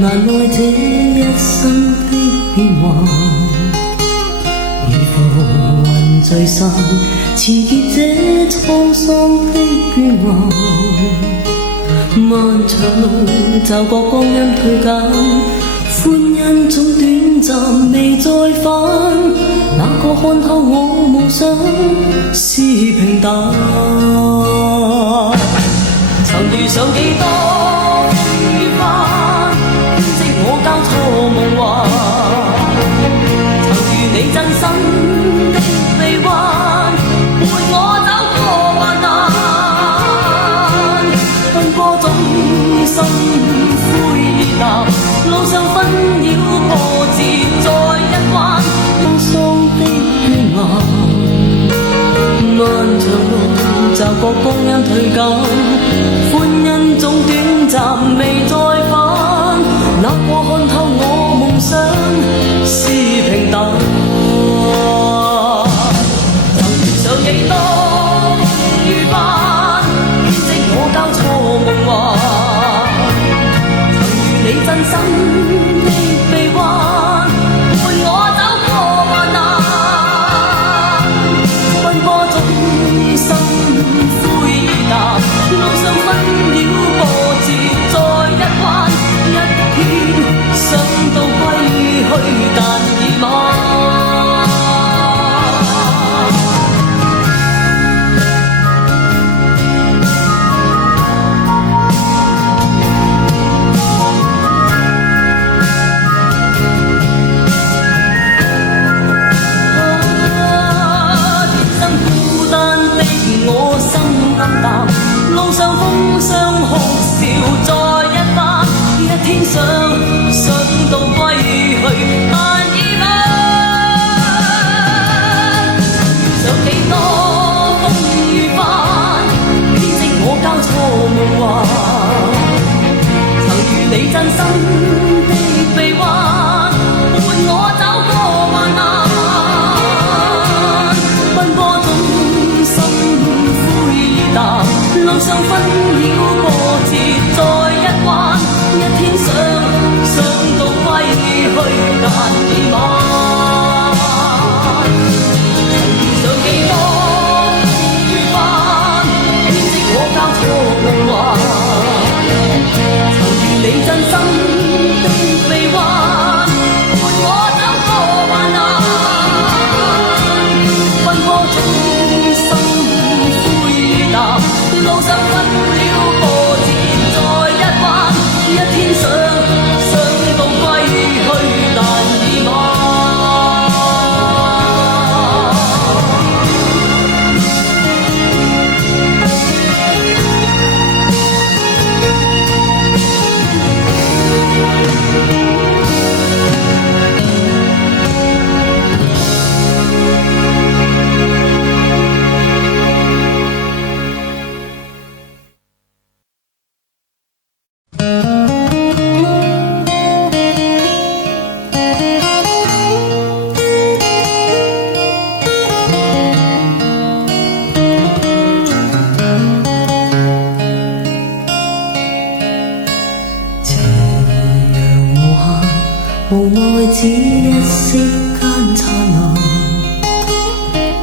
難耐這一生的變幻，如浮雲聚散，纏結這滄桑的倦顏。漫長路驟覺光陰退減，歡欣總短暫未再返。哪個看透我夢想是平淡？曾遇上幾多風雨翻，編織我交錯夢幻。曾遇你真心的臂彎，伴我走過患難。奔波中心灰意淡，路上紛擾波折再一彎。風霜的倦顏，漫長路驟覺光陰退減，歡欣總短暫未再返。哪個看透我夢想是平淡？曾遇上幾多風雨翻，編織我交錯夢幻。曾遇你真心的臂彎，伴我走過患難。奔波中心灰意淡，路上紛擾波折再一彎。一天想到歸去，但已晚。天生孤單的我心暗淡，路上風霜哭笑再一番。一天想到歸去，但已晚。想幾多風雨翻，編織我交錯夢幻。曾遇你真心的臂彎，伴我走過患難。奔波中心灰意淡，路上紛擾波折再一彎。一天想到歸去，但已晚。曾遇上幾多風雨翻，編織我交錯夢幻。曾遇你真心的臂彎，伴我走過患難。奔波中心灰意淡，路上紛擾波折再一彎。一天想到歸去，但已晚。無奈只一息間燦爛，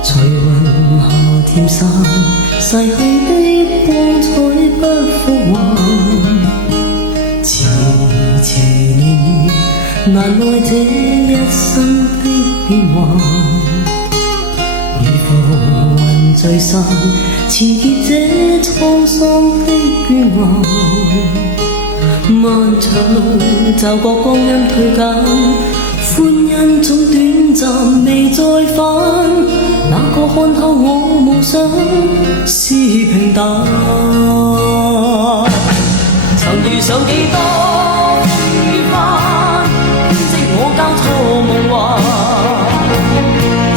隨雲下漸散，逝去的光彩不復還。遲遲年年，難耐這一生的變幻。如浮雲聚散，纏結這滄桑的倦顏。漫長路驟覺光陰退減，歡欣總短暫未再返。哪個看透我夢想是平淡？曾遇上幾多風雨翻，編織我交錯夢幻。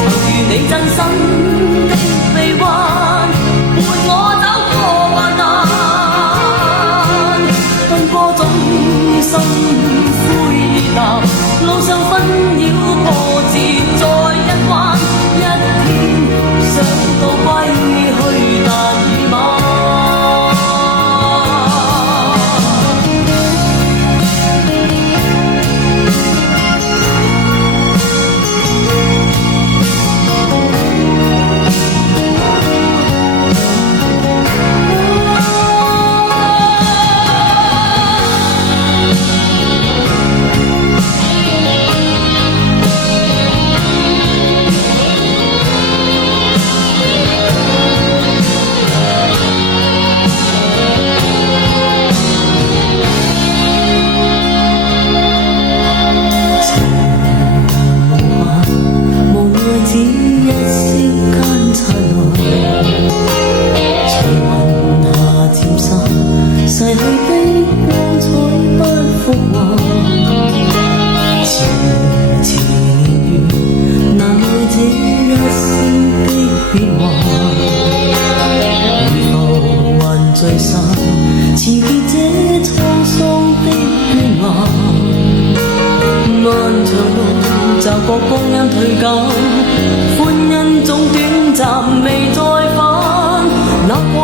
曾遇你真心的臂彎，伴我走過患難。奔波中心灰意淡，路上紛擾波折再一彎。一天想到歸去，但已晚。逝去的光彩不復還。遲遲年月，難耐這一生的變幻。如浮雲聚散，纏結這滄桑的倦顏。漫長路，驟覺光陰退減，歡欣總短暫，未再返。那過